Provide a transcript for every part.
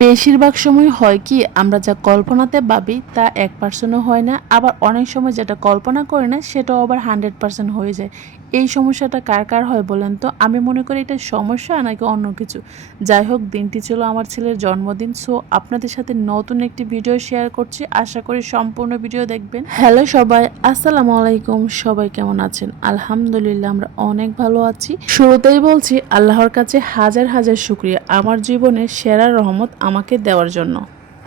বেশিরভাগ সময় হয় কি আমরা যা কল্পনাতে ভাবি তা 1% হয় না, আবার অনেক সময় যেটা কল্পনা করি না সেটাও আবার 100% হয়ে যায়। এই সমস্যাটা কার কার হয় বলেন তো? আমি মনে করি এটা সমস্যা নাকি অন্য কিছু। যাই হোক, দিনটি ছিল আমার ছেলের জন্মদিন, সো আপনাদের সাথে নতুন একটি ভিডিও শেয়ার করছি, আশা করি সম্পূর্ণ ভিডিও দেখবেন। হ্যালো সবাই, আসসালামু আলাইকুম। সবাই কেমন আছেন? আলহামদুলিল্লাহ আমরা অনেক ভালো আছি। শুরুতেই বলছি আল্লাহর কাছে হাজার হাজার শুকরিয়া আমার জীবনের সেরা রহমত আমাকে দেওয়ার জন্য।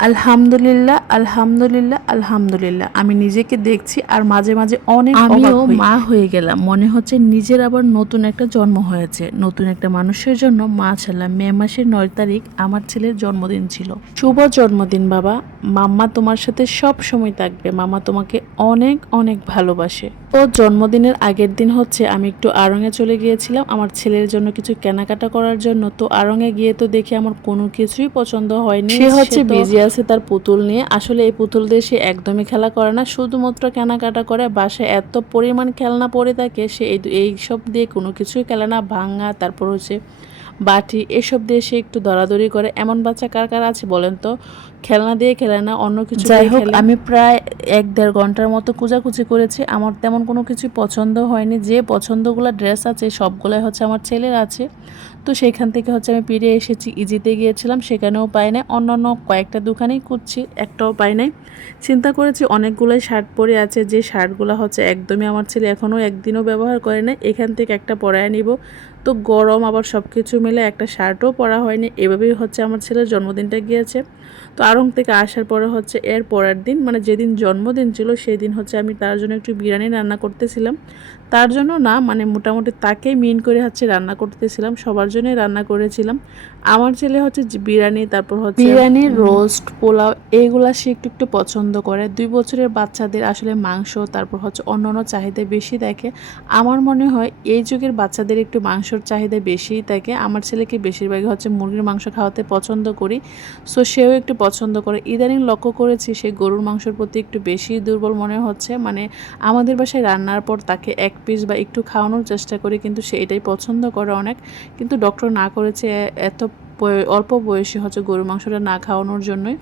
আলহামদুলিল্লাহ, আলহামদুলিল্লাহ, আলহামদুলিল্লাহ। আমি নিজেকে দেখছি আর মাঝে মাঝে অনেক আমিও মা হয়ে গেলাম, মনে হচ্ছে নিজের আবার নতুন একটা জন্ম হয়েছে। নতুন একটা মানুষের জন্য মাশাআল্লাহ মে মাসের 9 তারিখ আমার ছেলের জন্মদিন ছিল। শুভ জন্মদিন বাবা। মাম্মা তোমার সাথে সব সময় থাকবে। মামা তোমাকে অনেক অনেক ভালোবাসে। তো জন্মদিনের আগের দিন হচ্ছে আমি একটু আড়ংয়ে চলে গিয়েছিলাম আমার ছেলের জন্য কিছু কেনাকাটা করার জন্য। তো আড়ংয়ে গিয়ে তো দেখি আমার কোনো কিছুই পছন্দ হয়নি। সে হচ্ছে বিজি আছে তার পুতুল নিয়ে। আসলে এই পুতুল দিয়ে সে একদমই খেলা করে না, শুধুমাত্র কেনাকাটা করে। বাসায় এত পরিমাণ খেলনা পড়ে থাকে, সে এইসব দিয়ে কোনো কিছুই খেলে না। ভাঙা, তারপর হচ্ছে বাটি, এসব দিয়ে সে একটু দরাদরি করে। এমন বাচ্চা কার কার আছে বলেন তো? খেলনা দিয়ে খেলে না, অন্য কিছু দিয়ে খেলে। আমি প্রায় 1-1.5 ঘন্টার মতো কুচাকুচি করেছি। আমার তেমন কোনো কিছু পছন্দ হয়নি। যে পছন্দগুলো ড্রেস আছে সবগুলাই হচ্ছে আমার ছেলের আছে। তো সেখান থেকে হচ্ছে আমি ফিরে এসেছি, ইজিতে গিয়েছিলাম, সেখানেও পাই নাই। অন্যান্য কয়েকটা দোকানেই খুঁজছি, একটাও পাই নাই। চিন্তা করেছি অনেকগুলোই শার্ট পরে আছে, যে শার্টগুলো হচ্ছে একদমই আমার ছেলে এখনও একদিনও ব্যবহার করে না, এখান থেকে একটা পরায় নিব। তো গরম আবার সব কিছু মিলে একটা শার্টও পরা হয়নি। এভাবেই হচ্ছে আমার ছেলের জন্মদিনটা গিয়েছে। তো আড়ং থেকে আসার পরে হচ্ছে এর পরের দিন, মানে যেদিন জন্মদিন ছিল সেই দিন হচ্ছে আমি তার জন্য একটু বিরিয়ানি রান্না করতেছিলাম। তার জন্য না, মানে মোটামুটি তাকেই মিন করে হচ্ছে রান্না করতেছিলাম, সবার জন্যই রান্না করেছিলাম। আমার ছেলে হচ্ছে বিরিয়ানি, তারপর হচ্ছে বিরিয়ানি, রোস্ট, পোলাও, এইগুলা সে একটু একটু পছন্দ করে। 2 বছরের বাচ্চাদের আসলে মাংস, তারপর হচ্ছে অন্যান্য চাহিদা বেশি থাকে। আমার মনে হয় এই যুগের বাচ্চাদের একটু মাংসর চাহিদা বেশিই থাকে। আমার ছেলেকে বেশিরভাগই হচ্ছে মুরগির মাংস খাওয়াতে পছন্দ করি, সো সেও একটু পছন্দ করে। ইদানিং লক্ষ্য করেছি সে গরুর মাংসের প্রতি একটু বেশি দুর্বল মনে হচ্ছে। মানে আমাদের বাসায় রান্নার পর তাকে 1 পিস বা একটু খাওয়ানোর চেষ্টা করি, কিন্তু সে এটাই পছন্দ করে অনেক। কিন্তু ডক্টর না করেছে এত অল্প বয়সে হচ্ছে গরুর মাংসটা না খাওয়ানোর জন্যই।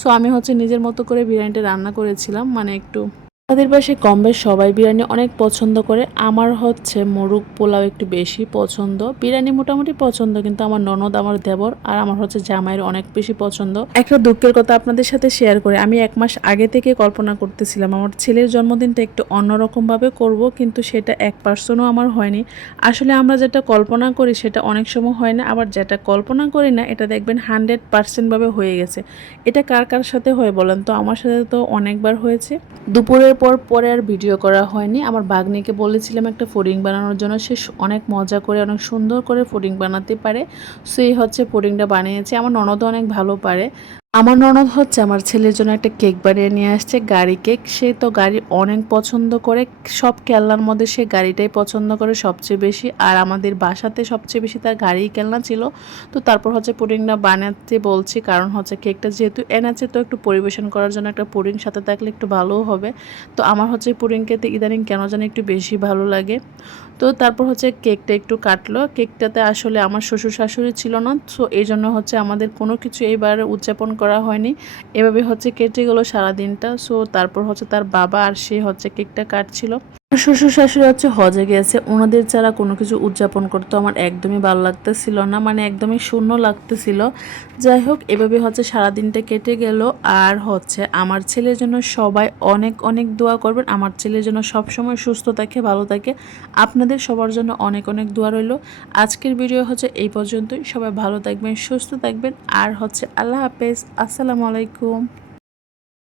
সো আমি হচ্ছে নিজের মতো করে বিরিয়ানিটা রান্না করেছিলাম, মানে একটু। আমাদের বাসায় কম বেশ সবাই বিরিয়ানি অনেক পছন্দ করে। আমার হচ্ছে মোরগ পোলাও একটু বেশি পছন্দ, বিরিয়ানি মোটামুটি পছন্দ, কিন্তু আমার ননদ, আমার দেবর আর আমার হচ্ছে জামাইয়ের অনেক বেশি পছন্দ। একটা দুঃখের কথা আপনাদের সাথে শেয়ার করে, আমি 1 মাস আগে থেকে কল্পনা করতেছিলাম আমার ছেলের জন্মদিনটা একটু অন্যরকমভাবে করব, কিন্তু সেটা 1%ও আমার হয়নি। আসলে আমরা যেটা কল্পনা করি সেটা অনেক সময় হয় না, আবার যেটা কল্পনা করি না এটা দেখবেন 100% ভাবে হয়ে গেছে। এটা কার কার সাথে হয় বলেন তো? আমার সাথে তো অনেকবার হয়েছে। দুপুরের পরে আর ভিডিও করা হয়নি। আমার ভাগ্নিকে বলেছিলাম একটা পুডিং বানানোর জন্য, সে অনেক মজা করে অনেক সুন্দর করে পুডিং বানাতে পারে। সেই হচ্ছে পুডিংটা বানিয়েছে। আমার ননদও অনেক ভালো পারে। আমার ননদ হচ্ছে আমার ছেলের জন্য একটা কেক বানিয়ে নিয়ে আসছে, গাড়ি কেক। সে তো গাড়ি অনেক পছন্দ করে, সব খেলনার মধ্যে সে গাড়িটাই পছন্দ করে সবচেয়ে বেশি। আর আমাদের বাসাতে সবচেয়ে বেশি তার গাড়িই খেলনা ছিল। তো তারপর হচ্ছে পুডিংটা বানাতে বলছি, কারণ হচ্ছে কেকটা যেহেতু এনেছে, তো একটু পরিবেশন করার জন্য একটা পুডিং সাথে থাকলে একটু ভালোও হবে। তো আমার হচ্ছে পুডিং খেতে ইদানিং কেন জানি একটু বেশি ভালো লাগে। তো তারপর হচ্ছে কেকটা একটু কাটলো। কেকটাতে আসলে আমার শ্বশুর শাশুড়ি ছিল না, সো এই জন্য হচ্ছে আমাদের কোনো কিছু এইবার উদযাপন করা হয়নি। এভাবে হচ্ছে কেটে গেলো সারাদিনটা। সো তারপর হচ্ছে তার বাবা আর সে হচ্ছে কেকটা কাটছিল। শ্বশুর শাশুড়ি হচ্ছে হজে গেছে, ওনাদের ছাড়া কোনো কিছু উদযাপন করতে আমার একদমই ভালো লাগতেছিল না, মানে একদমই শূন্য লাগতেছিল। যাই হোক, এভাবে হচ্ছে সারাদিনটা কেটে গেল। আর হচ্ছে আমার ছেলের জন্য সবাই অনেক অনেক দোয়া করবেন, আমার ছেলের জন্য সবসময় সুস্থ থাকে, ভালো থাকে। আপনাদের সবার জন্য অনেক অনেক দোয়া রইল। আজকের ভিডিও হচ্ছে এই পর্যন্তই। সবাই ভালো থাকবেন, সুস্থ থাকবেন, আর হচ্ছে আল্লাহ হাফেজ, আসসালামু আলাইকুম।